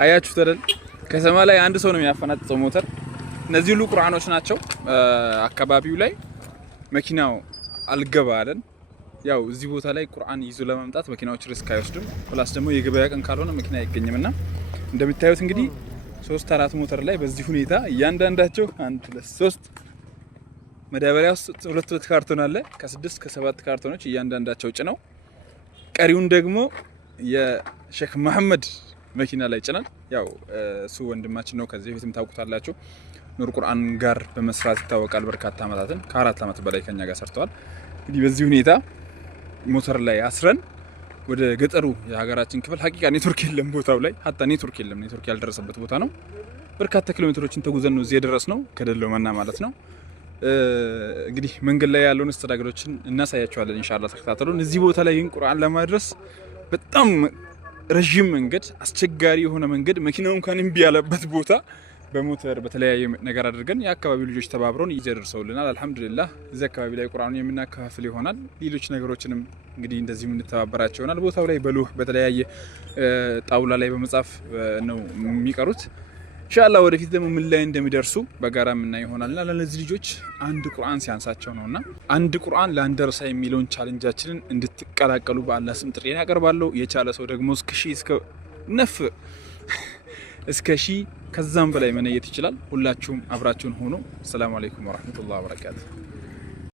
አያችሁ ተደል ከሰማይ ላይ አንድ ሰው ነው የሚያፈናጥጠው ሞተር። እነዚህ ሁሉ ቁርአኖች ናቸው። አካባቢው ላይ መኪናው አልገባ አለን። ያው እዚህ ቦታ ላይ ቁርአን ይዞ ለማምጣት መኪናዎች ሪስክ አይወስዱም። ፕላስ ደግሞ የገበያ ቀን ካልሆነ መኪና አይገኝምና እንደምታዩት እንግዲህ 3-4 ሞተር ላይ በዚህ ሁኔታ እያንዳንዳቸው 1 2 3 መዳበሪያ ውስጥ 2 ካርቶን አለ። ከ6 እስከ 7 ካርቶኖች እያንዳንዳቸው ጭነው ቀሪውን ደግሞ የሼክ መሐመድ መኪና ላይ ጭነን ያው እሱ ወንድማችን ነው። ከዚህ በፊትም ታውቁታላችሁ። ኑር ቁርአን ጋር በመስራት ይታወቃል። በርካታ አመታትን ከ4 አመት በላይ ከኛ ጋር ሰርተዋል። እንግዲህ በዚህ ሁኔታ ሞተር ላይ አስረን ወደ ገጠሩ የሀገራችን ክፍል ሀቂቃ ኔትወርክ የለም ቦታው ላይ ሀታ ኔትወርክ የለም። ኔትወርክ ያልደረሰበት ቦታ ነው። በርካታ ኪሎሜትሮችን ተጉዘን ነው እዚህ የደረስነው ከደሎመና ማለት ነው። እንግዲህ መንገድ ላይ ያለውን አስተዳገሮችን እናሳያቸዋለን ኢንሻአላህ ተከታተሉን። እዚህ ቦታ ላይ ቁርአን ለማድረስ በጣም ረጅም መንገድ፣ አስቸጋሪ የሆነ መንገድ መኪናው እንኳን እምቢ ያለበት ቦታ በሞተር በተለያየ ነገር አድርገን የአካባቢው ልጆች ተባብረውን ይደርሰውልናል። አልহামዱሊላህ እዚህ አካባቢ ላይ ቁርአኑን የምናከፋፍል ይሆናል። ሌሎች ነገሮችንም እንግዲህ እንደዚህ የምንተባበራቸው ይሆናል። ቦታው ላይ በሉህ በተለያየ ጣውላ ላይ በመጻፍ ነው የሚቀሩት። ኢንሻአላህ ወደፊት ደግሞ ምን ላይ እንደሚደርሱ በጋራ የምናይ ይሆናልና ለነዚህ ልጆች አንድ ቁርአን ሲያንሳቸው ነውና አንድ ቁርአን ለአንደርሳ የሚለውን ቻሌንጃችንን እንድትቀላቀሉ በአላህ ስም ጥሪን ያቀርባለሁ። የቻለ ሰው ደግሞ እስከ 1000 እስከ 1000 ከዛም በላይ መነየት ይችላል። ሁላችሁም አብራችሁን ሆኖ ሰላም አለይኩም ወራህመቱላሂ ወበረካቱ።